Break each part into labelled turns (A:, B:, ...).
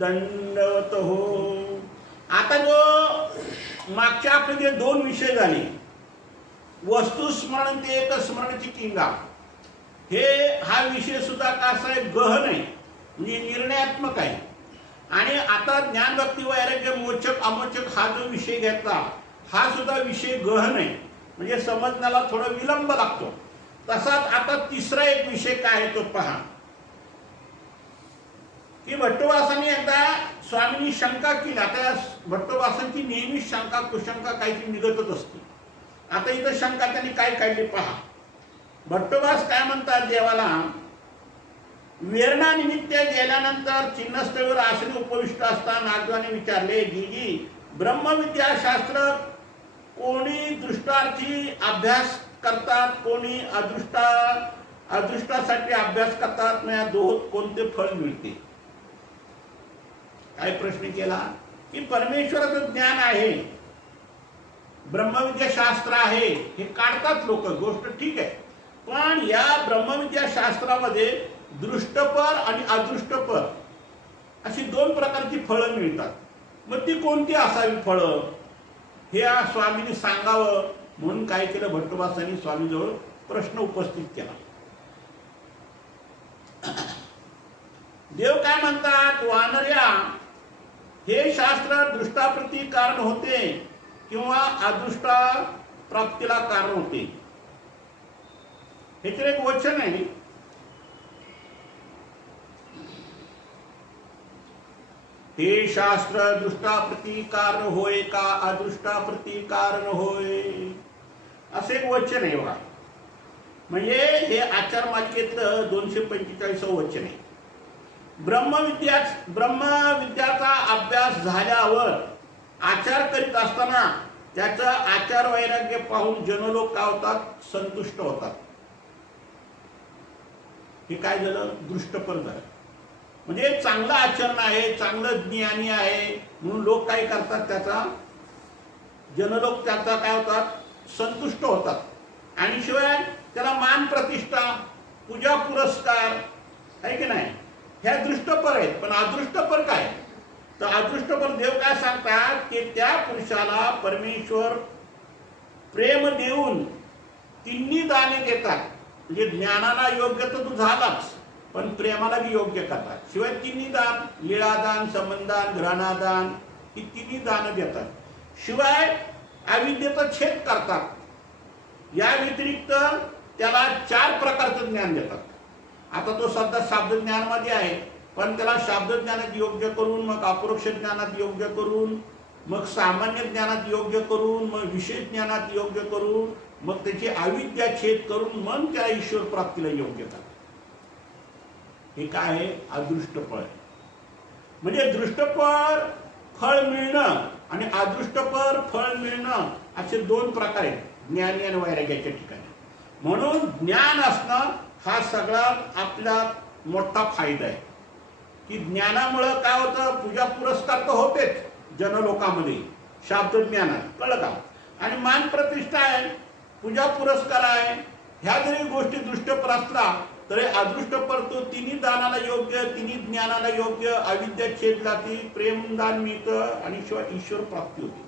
A: दंडवत हो आता जो मागच्या आपले जे दोन विषय झाले. वस्तुस्मरण ते एक स्मरणची किंगा. हे हा विषय सुद्धा कसा आहे गहन आहे म्हणजे निर्णयात्मक आहे. आणि आता ज्ञानभक्ती वैराग्य मोचक अमोचक हा जो विषय घेतला हा सुद्धा विषय गहन आहे म्हणजे समजण्याला थोडा विलंब लागतो. तसाच आता तिसरा एक विषय काय आहे तो पहा. की भट्टोबासांनी एकदा स्वामींनी शंका केली. आता भट्टवासांची नेहमी शंका कुशंका काहीतरी निघतच असते. आता इथं शंका त्यांनी काय काढली पहा. भट्टोबास काय म्हणतात देवाला? वेरणानिमित्त गेल्यानंतर चिन्हस्थळीवर आसने उपविष्ट असता नागवाने विचारले जीजी ब्रह्मविद्याशास्त्र कोणी दृष्टार्थी अभ्यास करतात? कोणी अदृष्टा अदृष्टासाठी अभ्यास करतात? या दोहोत कोणते फळ मिळते? काय प्रश्न केला? की परमेश्वराचं ज्ञान आहे. ब्रह्मविद्या शास्त्र आहे. हे काढतात लोक. गोष्ट ठीक आहे. पण या ब्रह्मविद्या शास्त्रामध्ये दृष्टपर आणि अदृष्टपर अशी दोन प्रकारची फळं मिळतात. मग ती कोणती असावी फळं? हे स्वामीने स्वामींनी सांगावं. म्हणून काय केलं? भट्टवासांनी स्वामीजवळ प्रश्न उपस्थित केला. देव काय म्हणतात? वानर्या हे शास्त्र दृष्टाप्रती कारण होते किंवा अदृष्टा प्राप्तीला कारण होते. हे तर एक वचन आहे. हे शास्त्र दृष्टा कारण होय का अदृष्टा कारण होय? असे एक वचन आहे बघा. म्हणजे हे आचार मालिकेतलं दोनशे पंचेचाळीस वचन आहे. ब्रह्मविद्या ब्रह्मविद्याचा अभ्यास झाल्यावर आचार करीत असताना त्याचं आचार वैराग्य पाहून जनलोक काय होतात? संतुष्ट होतात. हे काय झालं? दृष्टपर झालं. म्हणजे चांगलं आचरण आहे चांगलं ज्ञानी आहे म्हणून लोक काय करतात त्याचा? जनलोक त्याचा काय होतात? संतुष्ट होतात. आणि शिवाय त्याला मान प्रतिष्ठा पूजा पुरस्कार आहे की नाही? ह्या दृष्टपर आहेत. पण अदृष्टपर काय? तर अदृष्टपर देव काय सांगतात? की त्या पुरुषाला परमेश्वर प्रेम देऊन तिन्ही दाने देतात म्हणजे ज्ञानाला योग्य तर तू झालाच पण प्रेमाला बी योग्य करतात. शिवाय तिन्ही दान लीळादान संबंधान घ्राणादान ही तिन्ही दान देतात. शिवाय अविद्येचा छेद करतात. या व्यतिरिक्त त्याला चार प्रकारचं ज्ञान देतात. आता तो सध्या शाब्द ज्ञानामध्ये आहे. पण त्याला शाब्द ज्ञानात योग्य करून मग अपरोक्ष ज्ञानात योग्य करून मग सामान्य ज्ञानात योग्य करून मग विशेष ज्ञानात योग्य करून मग त्याची अविद्या छेद करून मग त्याला ईश्वर प्राप्तीला योग्य करतात हे काय आहे? अदृष्टफळ. म्हणजे दृष्टफळ फळ मिळणं आणि अदृष्टपर फळ मिळणं असे दोन प्रकार आहेत ज्ञानी आणि वैराग्याच्या ठिकाणी. म्हणून ज्ञान असणं हा सगळा आपला मोठा फायदा आहे. की ज्ञानामुळं काय होतं? पूजा पुरस्कार तर होतेच जनलोकामध्ये शाब्द ज्ञानात कळलं का? आणि मान प्रतिष्ठा आहे पूजा पुरस्कार आहे ह्या जरी गोष्टी दृष्टपर असला तरी अदृष्ट पडतो. तिन्ही दानाला योग्य तिन्ही ज्ञानाला योग्य अविद्या छेद जाती प्रेमदान मिळतं आणि शिवाय ईश्वर प्राप्ती होते.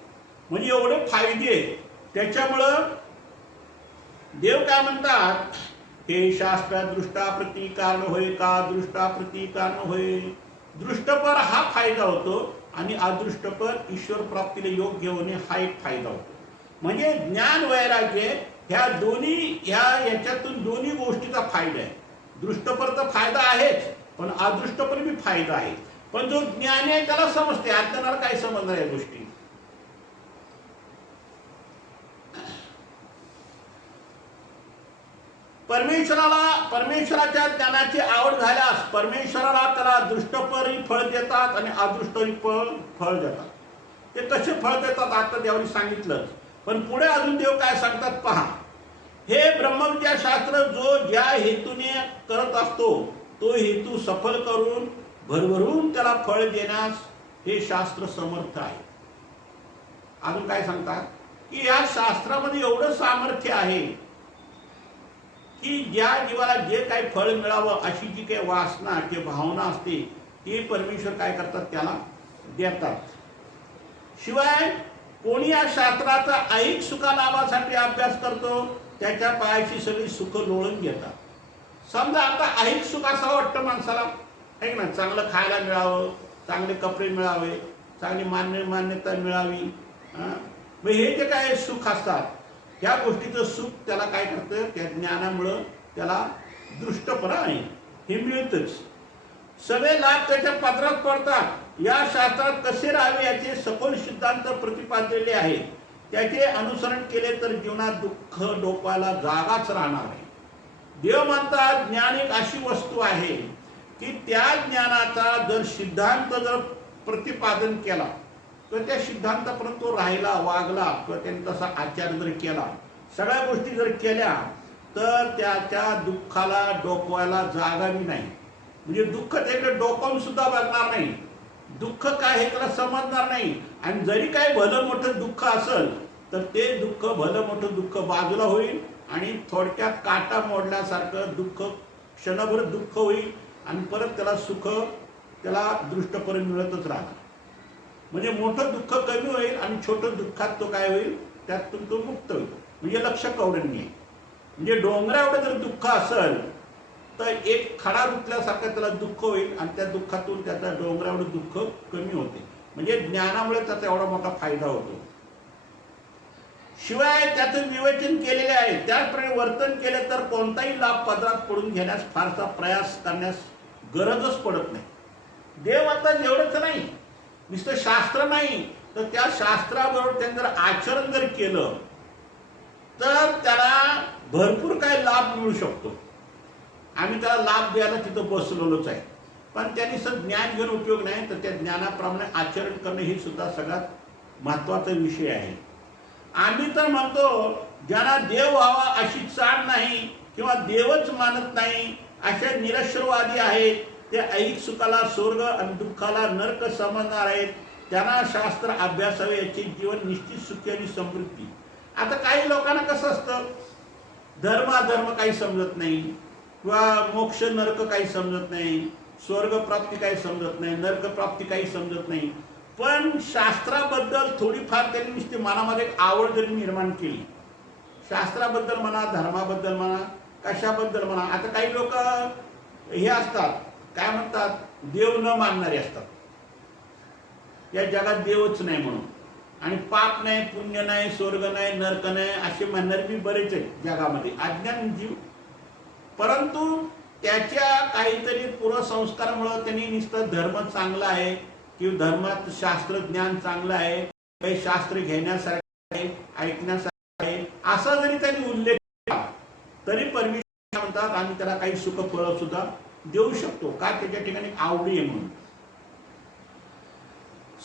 A: म्हणजे एवढे फायदे त्याच्यामुळं देव काय म्हणतात? हे शास्त्र दृष्टा प्रतिकारण होय का दृष्टा प्रतिकारण होय? दृष्टपर हा फायदा होतो आणि अदृष्टपर ईश्वर प्राप्तीला योग्य होणे हा एक फायदा होतो. म्हणजे ज्ञान वैराग्य ह्या दोन्ही ह्या याच्यातून दोन्ही गोष्टीचा फायदा आहे. दृष्टपरचा फायदा आहेच पण अदृष्टपर बी फायदा आहे. पण जो ज्ञान आहे त्याला समजते. अज्ञानाला काय समजणार या गोष्टी? परमेश्वराला परमेश्वराच्या ज्ञानाची आवड झाल्यास परमेश्वराला त्याला दृष्टपरी फळ देतात आणि अदृष्टही फळ फळ देतात. ते कसे फळ देतात आता देवानी सांगितलंच पण पुढे अजून देव काय सांगतात पहा. हे ब्रह्मविद्याशास्त्र जो ज्या हेतूने करत असतो तो हेतू सफल करून भरभरून त्याला फळ देण्यास हे शास्त्र समर्थ आहे. अजून काय सांगतात? की या शास्त्रामध्ये एवढं सामर्थ्य आहे की ज्या जीवाला जे काही फळ मिळावं अशी जी काही वासना किंवा भावना असते ती परमेश्वर काय करतात? त्याला देतात. शिवाय कोणी या शास्त्राचा ऐक सुखा लाभासाठी अभ्यास करतो त्याच्या पायाची सगळी सुख लोळून घेतात. समजा आता ऐक सुख असं वाटतं माणसाला. आहे ना चांगलं खायला मिळावं चांगले कपडे मिळावे चांगली मान्य मान्यता मिळावी मग हे जे काय सुख असतात ह्या गोष्टीचं सुख त्याला काय करतं त्या ज्ञानामुळं त्याला दृष्टपणा आहे. हे मिळतच. सगळे लाभ त्याच्या पात्रात पडतात. या शास्त्रात कसे राहावे याचे सखोल सिद्धांत प्रतिपादलेले आहेत. त्याचे अनुसरण केले तर जीवनात दुःख डोपायला जागाच राहणार आहे देव म्हणतात ज्ञान एक अशी वस्तू आहे की त्या ज्ञानाचा जर सिद्धांत जर प्रतिपादन केला तर त्या सिद्धांतापर्यंत तो राहिला वागला किंवा त्याने तसा आचार जर केला सगळ्या गोष्टी जर केल्या तर त्याच्या दुःखाला डोकवायला जागा मी नाही. म्हणजे दुःख त्याकडे डोकावून सुद्धा बघणार नाही. दुःख काय हे त्याला समजणार नाही. आणि जरी काय भलं मोठं दुःख असेल तर ते दुःख भलं मोठं दुःख बाजूला होईल आणि थोडक्यात काटा मोडल्यासारखं दुःख क्षणभर दुःख होईल आणि परत त्याला सुख त्याला दृष्टपर्यंत मिळतच राहणार म्हणजे मोठं दुःख कमी होईल आणि छोटं दुःखात तो काय होईल? त्यातून तो मुक्त होईल. म्हणजे लक्ष कौडण्य म्हणजे डोंगरा एवढं जर दुःख असेल तर एक खडा रुतल्यासारखं त्याला दुःख होईल आणि त्या दुःखातून त्याचा डोंगरा एवढं दुःख कमी होते. म्हणजे ज्ञानामुळे त्याचा एवढा मोठा फायदा होतो. शिवाय त्याचं विवेचन केलेले आहे. त्याचप्रमाणे वर्तन केलं तर कोणताही लाभ पदरात पडून घेण्यास फारसा प्रयास करण्यास गरजच पडत नाही. देव आता एवढंच नाही. नुसतं शास्त्र नाही. तर त्या शास्त्राबरोबर त्यांनी जर आचरण जर केलं तर त्याला भरपूर काही लाभ मिळू शकतो. आम्ही त्याला लाभ द्यायला तिथं बसलेलोच आहे. पण त्यांनी सर ज्ञान घेऊन उपयोग नाही तर त्या ज्ञानाप्रमाणे आचरण करणं हे सुद्धा सगळ्यात महत्त्वाचा विषय आहे. आम्ही तर म्हणतो ज्यांना देव व्हावा अशी चाड नाही किंवा देवच मानत नाही अशा निरश्रवादी आहेत ते ऐक सुखाला स्वर्ग आणि दुःखाला नर्क समजणार आहेत. त्यांना शास्त्र अभ्यासावे याचे जीवन निश्चित सुखी आणि समृद्धी. आता काही लोकांना कसं असतं? धर्माधर्म काही समजत नाही. किंवा मोक्ष नरक काही समजत नाही. स्वर्ग प्राप्ती काही समजत नाही. नर्क प्राप्ती काही समजत नाही. पण शास्त्राबद्दल थोडीफार त्यांनी नुसती मनामध्ये एक आवड जरी निर्माण केली. शास्त्राबद्दल म्हणा धर्माबद्दल म्हणा कशाबद्दल म्हणा. आता काही लोक हे असतात. काय म्हणतात? देव न मानणारे असतात. या जगात देवच नाही म्हणून. आणि पाप नाही पुण्य नाही स्वर्ग नाही नरक नाही असे म्हणणारे बी बरेच आहेत जगामध्ये. अज्ञान जीव. परंतु त्याच्या काहीतरी पूर्वसंस्कारामुळं त्यांनी नुसतं धर्म चांगला आहे किंवा धर्मात शास्त्र ज्ञान चांगलं आहे काही शास्त्र घेण्यासारखं आहे ऐकण्यासारखं आहे असा जरी त्यांनी उल्लेख केला तरी परमेश्वर म्हणतात आणि त्याला काही सुख फळ सुद्धा देऊ शकतो. का त्याच्या ठिकाणी आवडी आहे म्हणून?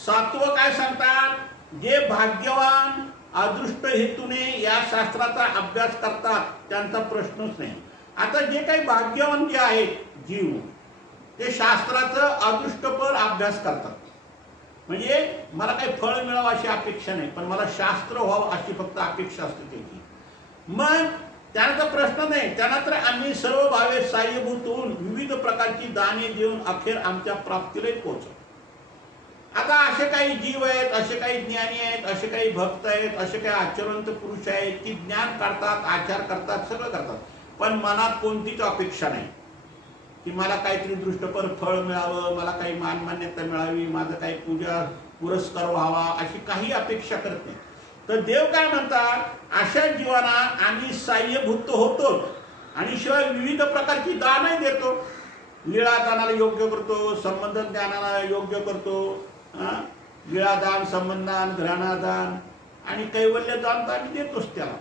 A: सातवं काय सांगतात? जे भाग्यवान अदृष्ट हेतूने या शास्त्राचा अभ्यास करतात त्यांचा प्रश्नच नाही. आता जे काही भाग्यवान जे आहेत जीव ते शास्त्राचं अदृष्टपर अभ्यास करतात. म्हणजे मला काही फळ मिळावं अशी अपेक्षा नाही पण मला शास्त्र व्हावं अशी फक्त अपेक्षा असते त्याची. मग त्यांचा प्रश्न नाही. त्यांना तर आम्ही सर्व भावे साह्यभूत होऊन विविध प्रकारची दाने देऊन अखेर आमच्या प्राप्तीला पोहोचतो आता असे काही जीव आहेत असे काही ज्ञानी आहेत असे काही भक्त आहेत असे काही आचरवंत पुरुष आहेत की ज्ञान काढतात आचार करतात सगळं करतात. पण मनात कोणतीच अपेक्षा नाही. की मला काहीतरी दृष्टपर फळ मिळावं मला काही मान मान्यता मिळावी माझं काही पूजा पुरस्कार व्हावा अशी काही अपेक्षा करत नाही. तर देव काय म्हणतात? अशा जीवांना आम्ही साह्यभूत होतो आणि शिवाय विविध प्रकारची दानही देतो. लीळा दानाला योग्य करतो संबंध ज्ञानाला योग्य करतो हा? लीळादान संबंधान घराणादान आणि कैवल्य दान तर आम्ही देतोच त्याला.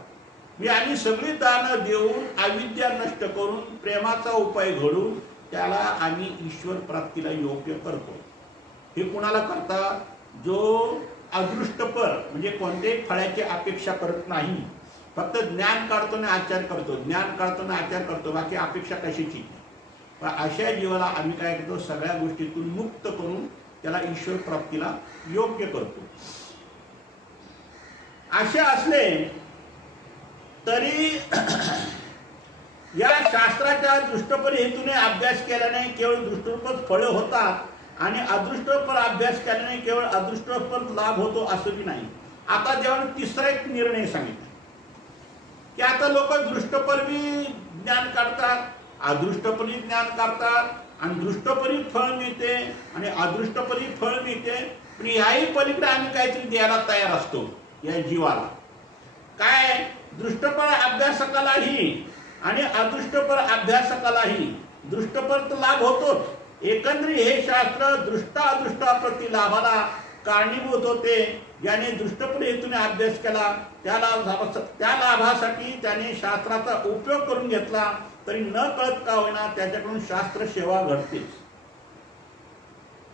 A: मी आणि सगळी दानं देऊन अविद्या नष्ट करून प्रेमाचा उपाय घडून त्याला आम्ही ईश्वर प्राप्तीला योग्य करतो. हे कुणाला करता? जो अदृष्टपर म्हणजे कोणत्याही फळाची अपेक्षा करत नाही. फक्त ज्ञान काढतो आणि आचार करतो. ज्ञान काढतो आणि आचार करतो. बाकी अपेक्षा कशाची? पण अशा जीवाला आम्ही काय करतो? सगळ्या गोष्टीतून मुक्त करून त्याला ईश्वर प्राप्तीला योग्य करतो. असे असले तरी या शास्त्राच्या दृष्टपर हेतूने अभ्यास केल्याने केवळ दृष्टरूपच फळं होतात. आणि अदृष्टपर अभ्यास केल्याने केवळ अदृष्टपर लाभ होतो असं बी नाही. आता देवाने तिसरा एक निर्णय सांगितला. की आता लोक दृष्टपरवी ज्ञान काढतात अदृष्टपरी ज्ञान काढतात आणि दृष्टपरी फळ मिळते आणि अदृष्टपरी फळ मिळते पण याही पलीकडे आम्ही काहीतरी द्यायला तयार असतो या जीवाला. काय? दृष्टपर अभ्यासकालाही आणि अदृष्टपर अभ्यासकालाही दृष्टपर तर लाभ होतोच. एकंदरीत हे शास्त्र दृष्टा अदृष्टाप्रती लाभाला कारणीभूत होते. ज्याने दृष्टपणे हेतूने अभ्यास केला. त्या लाभ त्या लाभासाठी त्याने शास्त्राचा उपयोग करून घेतला. तरी न कळत का होईना त्याच्याकडून शास्त्र सेवा घडते.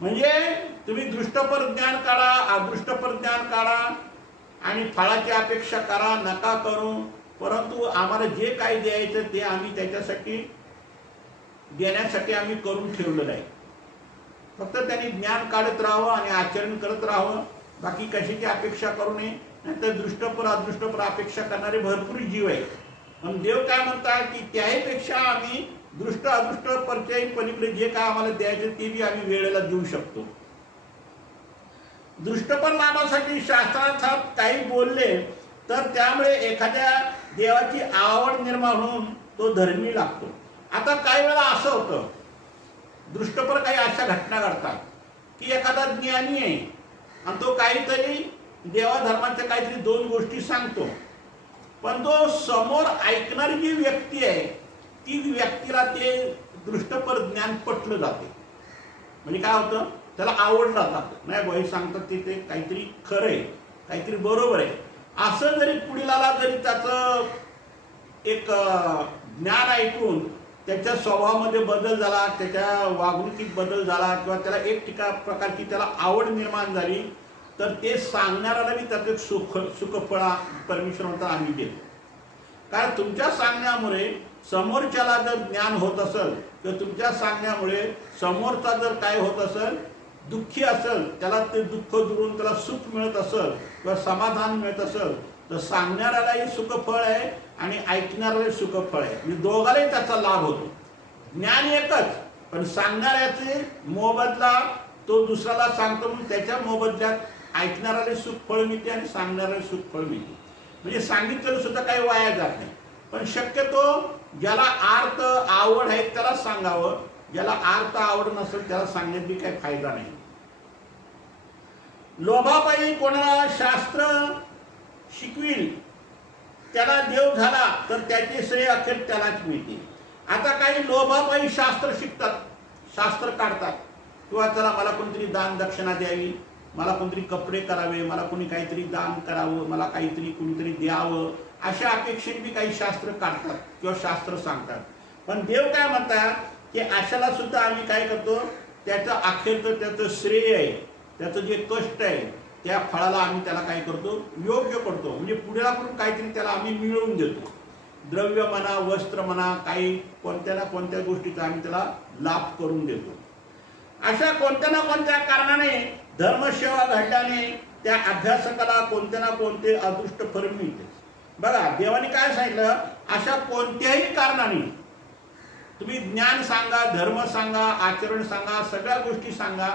A: म्हणजे तुम्ही दृष्टपर ज्ञान काढा अदृष्टपर ज्ञान काढा आणि फळाची अपेक्षा करा नका करू. परंतु आम्हाला जे काही द्यायचं ते आम्ही त्याच्यासाठी देण्यासाठी आम्ही करून ठेवलेलं आहे. फक्त त्यांनी ज्ञान काढत राहावं आणि आचरण करत राहावं. बाकी कशाची अपेक्षा करू नये. नाहीतर दृष्टपर अदृष्टपर अपेक्षा करणारे भरपूर जीव आहेत. पण देव काय म्हणतात की त्याहीपेक्षा आम्ही दृष्ट अदृष्ट परच्याही पलीकडे जे काय आम्हाला द्यायचं ते बी आम्ही वेळेला देऊ शकतो. दृष्टपर लाभासाठी शास्त्राचा काही बोलले तर त्यामुळे एखाद्या देवाची आवड निर्माण होऊन तो धर्मी लागतो. आता काही वेळा असं होतं. दृष्टपर काही अशा घटना घडतात की एखादा ज्ञानी आहे आणि तो काहीतरी देवाधर्माच्या काहीतरी दोन गोष्टी सांगतो. पण तो समोर ऐकणारी जी व्यक्ती आहे ती व्यक्तीला ते दृष्टपर ज्ञान पटलं जाते. म्हणजे काय होतं? त्याला आवडलं जातं. नाही बाई सांगतात ते ते काहीतरी खरं आहे काहीतरी बरोबर आहे. असं जरी पुढीलाला जरी त्याचं एक ज्ञान ऐकून त्याच्या स्वभावामध्ये बदल झाला त्याच्या वागणुकीत बदल झाला किंवा त्याला एक टीका प्रकारची त्याला आवड निर्माण झाली तर ते सांगणाऱ्याला मी त्याचं सुख सुखफळा परमेश्वर म्हणतात आम्ही देतो. कारण तुमच्या सांगण्यामुळे समोरच्याला जर ज्ञान होत असेल तर तुमच्या सांगण्यामुळे समोरचा जर काय होत असेल दुःखी असेल त्याला ते दुःख दुरून त्याला सुख मिळत असेल किंवा समाधान मिळत असेल तर सांगणाऱ्यालाही सुखफळ आहे आणि ऐकणाऱ्याला सुखफळ आहे. म्हणजे दोघालाही त्याचा लाभ होतो. ज्ञान एकच पण सांगणाऱ्याचे मोबदला तो दुसऱ्याला सांगतो म्हणून त्याच्या मोबदल्यात ऐकणाऱ्याला सुख फळ मिळते आणि सांगणाऱ्याला सुख फळ मिळते. म्हणजे सांगितलेलं सुद्धा काही वाया जात नाही. पण शक्यतो ज्याला आर्त आवड आहे त्याला सांगावं. ज्याला आर्त आवड नसेल त्याला सांगण्यात बी काही फायदा नाही. लोभापायी कोणाला शास्त्र शिकविल त्याला देव झाला तर त्याचे श्रेय अखेर त्यालाच मिळते. आता काही लोभापायी शास्त्र शिकतात शास्त्र काढतात. किंवा चला मला कोणतरी दान दक्षिणा द्यावी मला कोणतरी कपडे करावे मला कोणी काहीतरी दान करावं मला काहीतरी कोणीतरी द्यावं अशा अपेक्षेने बी काही शास्त्र काढतात किंवा शास्त्र सांगतात. पण देव काय म्हणतात की अशाला सुद्धा आम्ही काय करतो त्याचं अखेरचं त्याचं श्रेय आहे त्याचं जे कष्ट आहे त्या फळाला आम्ही त्याला काय करतो? योग्य करतो. म्हणजे पुढेला पण काहीतरी त्याला आम्ही मिळवून देतो. द्रव्य म्हणा वस्त्र म्हणा काही कोणत्या ना कोणत्या गोष्टीचा आम्ही त्याला लाभ करून देतो. अशा कोणत्या ना कोणत्या कारणाने धर्मसेवा घडल्याने त्या अभ्यासकाला कोणत्या ना कोणते अदृष्ट फल मिळते. बघा देवाने काय सांगितलं? अशा कोणत्याही कारणाने तुम्ही ज्ञान सांगा धर्म सांगा आचरण सांगा सगळ्या गोष्टी सांगा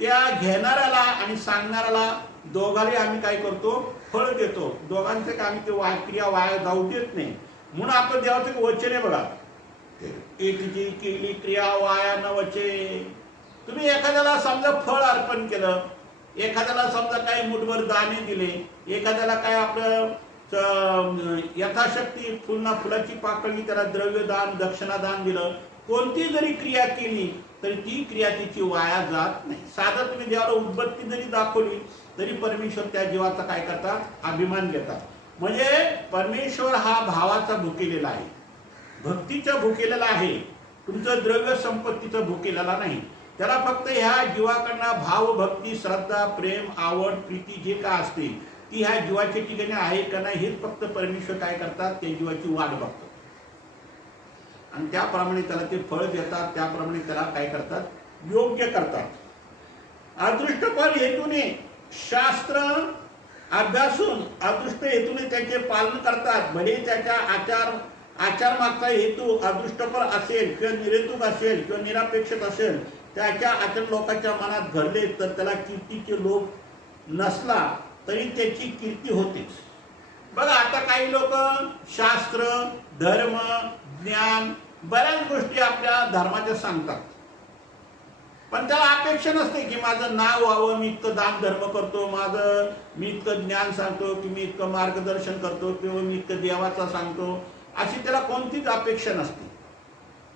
A: त्या घेणाऱ्याला आणि सांगणाऱ्याला दोघांनी आम्ही काय करतो? फळ देतो. दोघांचे काय आम्ही ते वाय क्रिया वाया जाऊ देत नाही. म्हणून आपण देवाचं वचन आहे बघा. एक जी केली क्रिया वाया न वचे. तुम्ही एखाद्याला समजा फळ अर्पण केलं एखाद्याला समजा काही मुठभर दाणे दिले एखाद्याला काय आपलं यथाशक्ती फुलना फुलाची पाकळी त्याला द्रव्यदान दक्षिणादान दिलं कोणती जरी क्रिया केली तरी ती क्रिया तिची वाया जात नाही. साधं तुम्ही देवाला उद्बत्ती जरी दाखवली तरी परमेश्वर त्या जीवाचा काय करतात अभिमान घेतात म्हणजे परमेश्वर हा भावाचा भुकेलेला आहे. भक्तीचा भुकेलेला आहे. तुमचं द्रव्य संपत्तीचं भुकेलेला नाही. त्याला फक्त ह्या जीवाकडनं भाव भक्ती श्रद्धा प्रेम आवड प्रीती जे का असते ती ह्या जीवाच्या ठिकाणी आहे का नाही हेच फक्त परमेश्वर काय करतात? त्या जीवाची वाट बघतात. आणि त्याप्रमाणे त्याला ते फळ देतात त्याप्रमाणे त्याला काय करतात? योग्य करतात. अदृष्टफल हेतूने शास्त्र अभ्यासून अदृष्ट हेतूने त्याचे पालन करतात. भले त्याच्या आचार आचार मागचा हेतू अदृष्टपर असेल किंवा निरेतुक असेल किंवा निरापेक्षित असेल त्याच्या आचरण लोकांच्या मनात घडले तर त्याला कीर्तीचे लोभ नसला तरी त्याची कीर्ती होतेच. बघा आता काही लोक शास्त्र धर्म ज्ञान बऱ्याच गोष्टी आपल्या धर्माच्या सांगतात. पण त्याला अपेक्षा नसते की माझं नाव व्हावं मी इतकं दान धर्म करतो माझं मी इतकं ज्ञान सांगतो की मी इतकं मार्गदर्शन करतो किंवा मी इतकं देवाचा सांगतो अशी त्याला कोणतीच अपेक्षा नसते.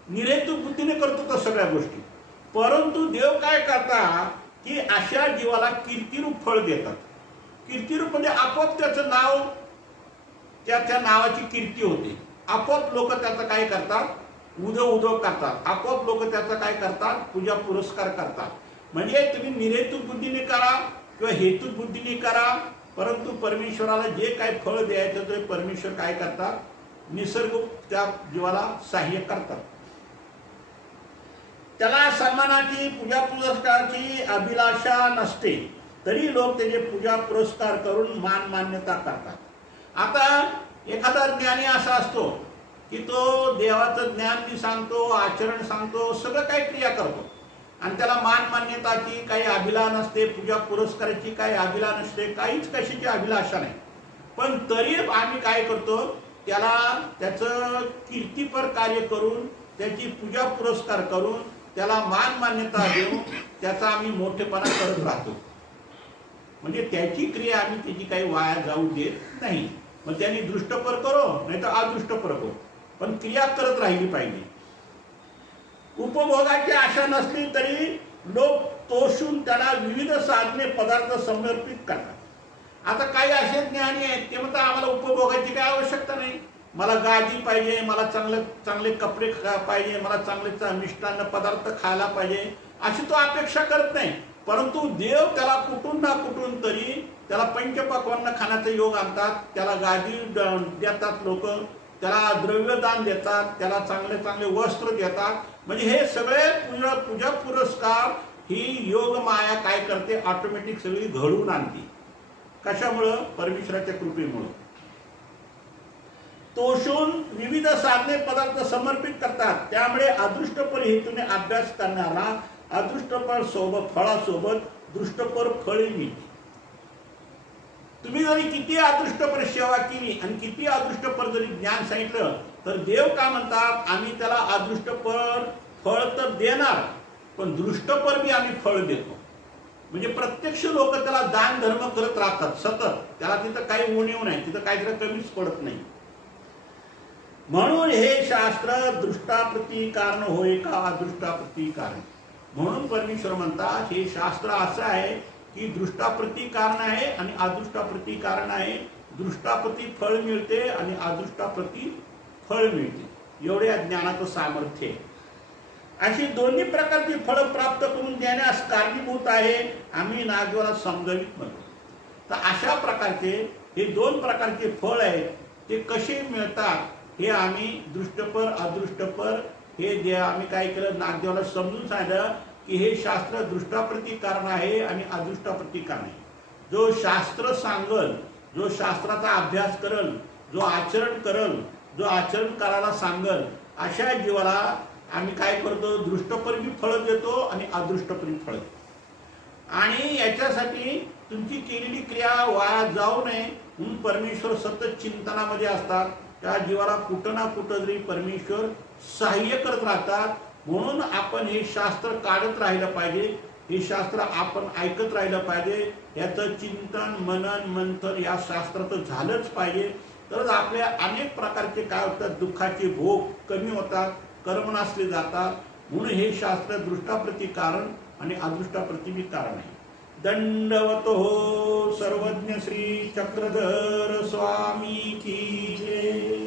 A: निरेतू बुद्धीने करतो तर सगळ्या गोष्टी. परंतु देव काय करता की अशा जीवाला कीर्तिरूप फळ देतात. कीर्तिरूप म्हणजे आपोआप त्याचं नाव त्या त्या नावाची कीर्ती होते. आपोआप लोक त्याचं काय करतात? उदो उदो करतात. आपोआप लोक त्याचं काय करतात? पूजा पुरस्कार करतात. म्हणजे तुम्ही निरेतू बुद्धीने करा किंवा हेतू बुद्धीने करा परंतु परमेश्वराला जे काय फळ द्यायचं ते परमेश्वर काय करतात? निसर्ग त्या जीवाला सहाय्य करतात. त्याला सन्मानाची पूजा पुरस्काराची अभिलाषा नसते. तरी लोक त्याचे पूजा पुरस्कार करून मान मान्यता करतात. आता एखादा ज्ञानी असा असतो की तो देवाचं ज्ञान मी सांगतो आचरण सांगतो सगळं काही क्रिया करतो. आणि त्याला मान मान्यताची काही अभिला नसते पूजा पुरस्काराची काही अभिला नसते काहीच कशाची अभिलाषा नाही. पण तरी आम्ही काय करतो त्याला त्याचं कीर्तीपर कार्य करून त्याची पूजा पुरस्कार करून त्याला मान मान्यता देऊन त्याचा आम्ही मोठेपणा करत राहतो. म्हणजे त्याची क्रिया आम्ही त्याची काही वाया जाऊ देत नाही. मग त्यांनी दृष्टपर करो नाही तर अदृष्टपर करो. पण क्रिया करत राहिली पाहिजे. उपभोगाची आशा नसली तरी लोक तोषून त्याला विविध साधने पदार्थ समर्पित करतात. आता काही असे ज्ञानी आहेत ते म्हणतात आम्हाला उपभोगाची काही आवश्यकता नाही. मला गाजी पाहिजे मला चांगले चांगले कपडे पाहिजे मला चांगले मिष्टान्न पदार्थ खायला पाहिजे. अशी तो अपेक्षा करत नाही. परंतु देव त्याला कुठून ना कुठून तरी त्याला पंचपक्वान्न खाण्याचा योग आणतात त्याला गादी देतात लोक त्याला द्रव्यदान देतात त्याला चांगले चांगले वस्त्र देतात. म्हणजे हे सगळे पूजा पूजा पुरस्कार ही योग माया काय करते? ऑटोमॅटिक सगळी घडवून आणते. कशामुळं? परमेश्वराच्या कृपेमुळं. तोषून विविध साधने पदार्थ समर्पित करतात. त्यामुळे अदृष्टपर हेतूने अभ्यास करणारा अदृष्टपर सोबत फळासोबत दृष्टपर फळही मिळते तुम्ही जरी किती अदृष्टपर सेवा केली आणि किती अदृष्टपर जरी ज्ञान सांगितलं तर देव काय म्हणतात आम्ही त्याला अदृष्टपर फळ तर देणार पण दृष्टपर बी आम्ही फळ देतो. म्हणजे प्रत्यक्ष लोक त्याला दान धर्म करत राहतात सतत. त्याला तिथं काही उणीव नाही तिथं काही कमीच पडत नाही. म्हणून हे शास्त्र दृष्टाप्रती कारण होय का अदृष्टाप्रती कारण? म्हणून परमेश्वर म्हणतात हे शास्त्र असं आहे की दृष्टाप्रती कारण आहे आणि अदृष्टाप्रती कारण आहे. दृष्टाप्रती फळ मिळते आणि अदृष्टाप्रती फळ मिळते. एवढे या ज्ञानाचं सामर्थ्य आहे. अशी दोन्ही प्रकारची फळं प्राप्त करून देण्यास कारणीभूत आहे आम्ही नागदेवाला समजावीत म्हणतो. तर अशा प्रकारचे हे दोन प्रकारचे फळ आहेत ते कसे मिळतात हे आम्ही दृष्टपर अदृष्टपर हे जे आम्ही काय केलं नागदेवाला समजून सांगितलं की हे शास्त्र दृष्टाप्रती कारण आहे आणि अदृष्टाप्रती कारण आहे. जो शास्त्र सांगल जो शास्त्राचा अभ्यास करल जो आचरण करल जो आचरण करायला सांगल अशा जीवाला आम्ही काय करतो? दृष्टपरी फळ फळं देतो आणि अदृष्टपरी फळं देतो. आणि याच्यासाठी तुमची केलेली क्रिया वाया जाऊ नये म्हणून परमेश्वर सतत चिंतनामध्ये असतात. त्या जीवाला कुठं ना कुठं तरी परमेश्वर सहाय्य करत राहतात. म्हणून आपण हे शास्त्र काढत राहिलं पाहिजे. हे शास्त्र आपण ऐकत राहिलं पाहिजे. याचं चिंतन मनन मंथन या शास्त्राचं झालंच पाहिजे. तरच आपल्या अनेक प्रकारचे काय होतात? दुःखाचे भोग कमी होतात कर्मनासले जातात. म्हणून हे शास्त्र दृष्टाप्रती कारण आणि अदृष्टाप्रती बी कारण आहे. दंडवत हो सर्वज्ञ श्री चक्रधर स्वामी की जय.